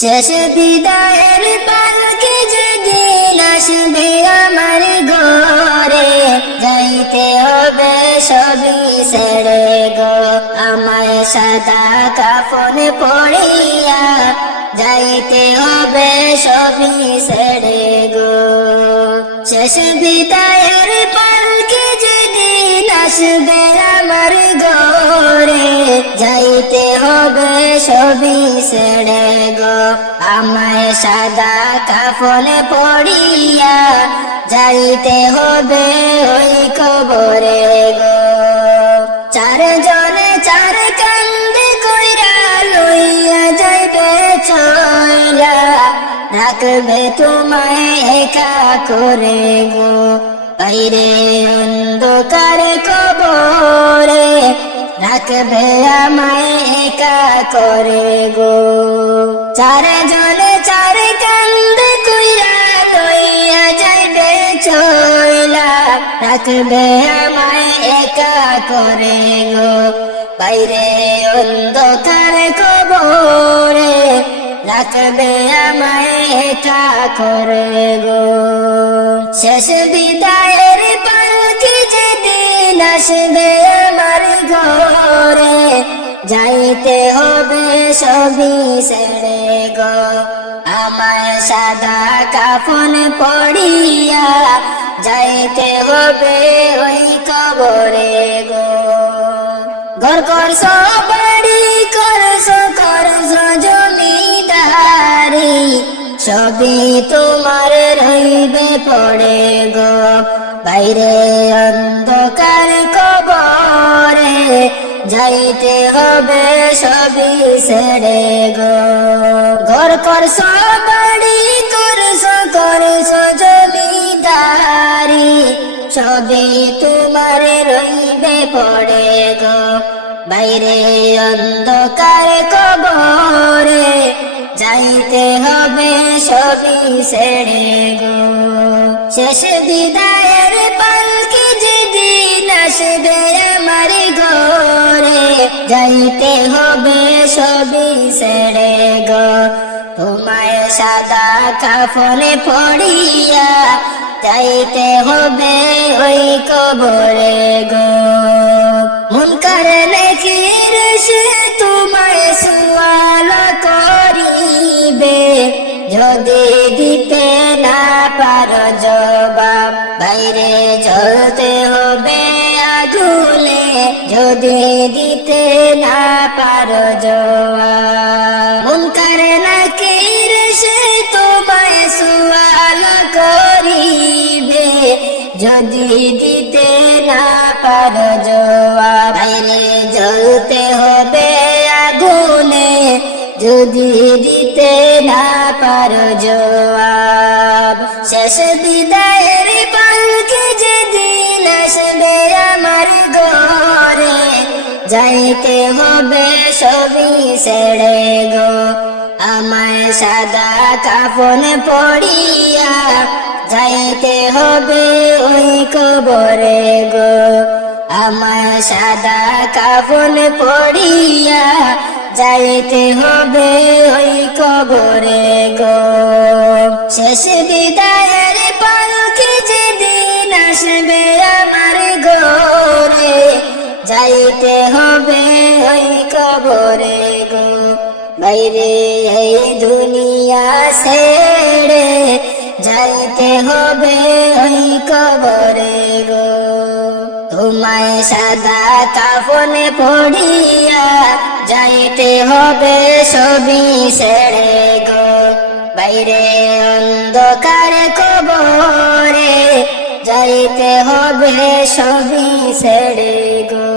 শেষ বিদায়ের পালকে যেদিন আসবে আমার ঘরে, যাইতে হবে সবই ছেড়ে গো। আমায় সাদা কাফন পড়িয়া যাইতে হবে সবই ছেড়ে গো। শেষ বিদায়ের পালকে যেদিন আসবে হবে সবই ছেড়ে গো। আমায় সাদা কাফনে পড়িয়া যাইতে হবে ওই কবরে গো। চার জনে চার কান্দে কইরা লইয়া যাইবে চইলা রাখবে তোমায় একা করে গো। বাইরে অন্ধকার কবরে রাখবে আমায় একা করে গো। চার জনে চার কান্দ কইরা লইয়া যাইবে চইলা। রাখবে আমায় একা করে গো। বাইরে অন্ধকার কবরে রাখবে আমায় একা করে গো। শেষ বিদায়ের পালকি যেদিন আসবে হবে সবই গো। আমায় সাদা কাফন পড়িয়া যাইতে হবে ওই কবরে গো। ঘর করছ বাড়ি করছ করছ জমিদারি সবই তোমার রইবে পড়ে গো। বাইরে অন্ধকার কবরে যাইতে হবে সবই ছেড়ে গো। ঘর করছ বাড়ি করছ করছ জমিদারি সবই তোমার রইবে পড়ে গো। বাইরে অন্ধকার কবরে যাইতে হবে সবই ছেড়ে গো। শেষ বিদায়ের পালকি যেদিন আসবে আমার ঘরে। যাইতে হবে সবই সেরে গো। তোমায় সাদা কাফনে পড়িয়া যাইতে হবে ওই কবরে গো। মন করে নেকির সে তোমায় সুয়াল যদি দিতে না পারো জবাব মন করে নাকির সে তোমায় সুয়াল করিবে? যদি দিতে না পারো জবাব বাইরে জ্বলতে হবে আগুনে। যদি দিতে না পারো জবাব শেষ বিদায়ের পালকে যেদিন যাইতে হবে সবই ছেড়ে গো। আমায় সাদা কাফন পড়িয়া যাইতে হবে ওই কবরে গো। আমায় সাদা কাফন পড়িয়া যাইতে হবে ওই কবরে গো। শেষ বিদায়ের পালকে যেদিন আসবে আমার ঘরে, যাইতে কবরে গো, বাইরে এই দুনিয়া ছেড়ে যাইতে হবে ওই কবরে গো। তোমায় সাদা কাফনে পড়িয়া যাইতে হবে সবই ছেড়ে গো। বাইরে অন্ধকার কবরে যাইতে হবে সবই ছেড়ে গো।